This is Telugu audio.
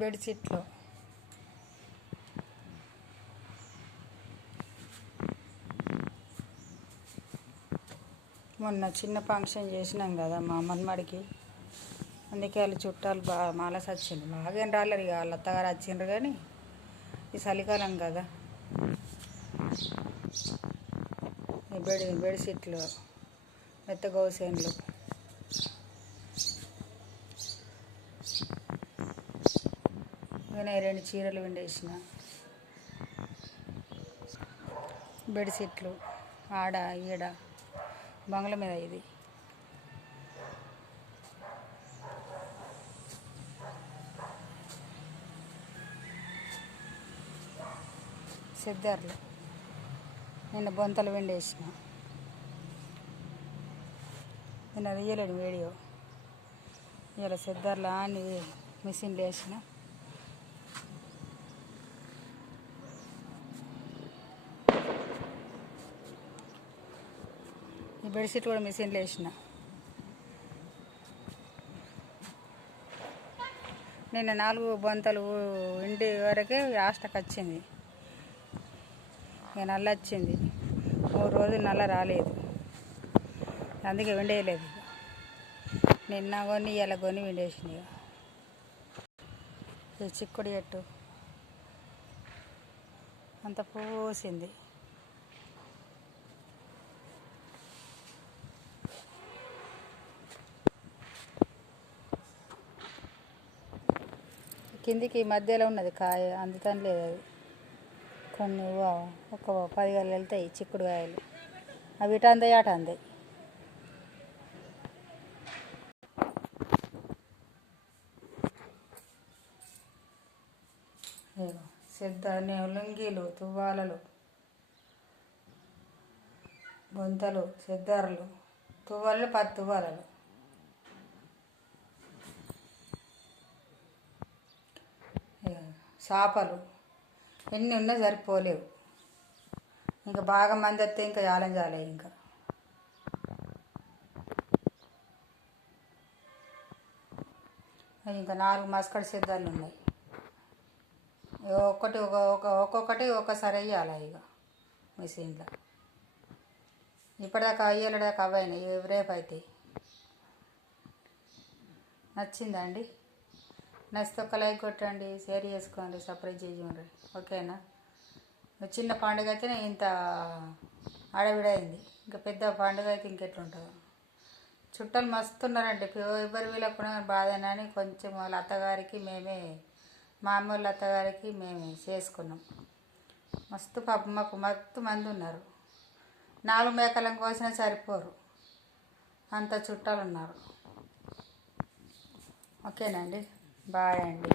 బెడ్షీట్లు మొన్న చిన్న ఫంక్షన్ చేసినాం కదా మా మన్మడికి. అందుకే వాళ్ళు చుట్టాలు బాగా మాలసి వచ్చింది. బాగేం రాలేరు, ఇక వాళ్ళ అత్తగారు వచ్చిండ్రు. కానీ ఈ చలికాలం కదా, ఈ బెడ్షీట్లు, మెత్త గౌసేన్లు, నేను 2 చీరలు విండేసిన. బెడ్షీట్లు ఆడ ఈడ బంగ్ల మీద ఇది సిద్ధార్లు. నిన్న బొంతలు విండేసిన. నిన్న తీయలేడు వీడియో. ఇలా సిద్ధార్లు అని మిషన్లు వేసిన. ఈ బెడ్షీట్ కూడా మిషన్లు వేసిన. నిన్న 4 బొంతలు ఇంటి వరకే లాస్ట్కి వచ్చింది. ఇక నల్ల వచ్చింది. 3 రోజులు నల్ల రాలేదు, అందుకే విండేయలేదు. నిన్న కొని ఇలా కొని విండేసిన. ఇక చిక్కుడు చెట్టు అంత పూసింది. కిందికి మధ్యలో ఉన్నది కాయ, అందుకని లేదు. అది కొన్ని ఒక 10 గలు వెళ్తాయి చిక్కుడు కాయలు. అవి ఇటు అందాయి అటు అందాయి. సిద్ధాన్ని లుంగీలు, తువ్వాలలు, బొంతలు, సిద్ధారులు, తువ్వాళ్ళు 10 తువ్వాలలు, చేపలు ఎన్ని ఉన్నా సరిపోలేవు. ఇంకా బాగా మంది వస్తే ఇంకా చాలే. ఇంకా 4 మస్కడ్ సిద్ధాలు ఉన్నాయి. ఒక్కొక్కటి ఒక్కసారి వేయాలి ఇక మిషన్లో. ఇప్పటిదాకా అయ్యేదాకా అవైనాయి, రేపు అయితే. నచ్చిందా అండి? నచ్చితే ఒక లైక్ కొట్టండి, షేర్ చేసుకోండి, సబ్స్క్రైబ్ చేయండి. ఓకేనా? చిన్న పండుగ అయితే ఇంత అడవిడైంది. ఇంకా పెద్ద పండుగ అయితే ఇంకెట్లుంటుందో. చుట్టాలు మస్తు ఉన్నారండి. ఎవరు వీళ్ళకుండా బాధేనా అని కొంచెం వాళ్ళ అత్తగారికి మేమే, మా అమ్మ వాళ్ళ అత్తగారికి మేమే చేసుకున్నాం. మాకు మస్తు మంది ఉన్నారు. 4 మేకలను కోసినా సరిపోరు, అంత చుట్టాలు ఉన్నారు. ఓకేనా అండి? బాయ్ అండి.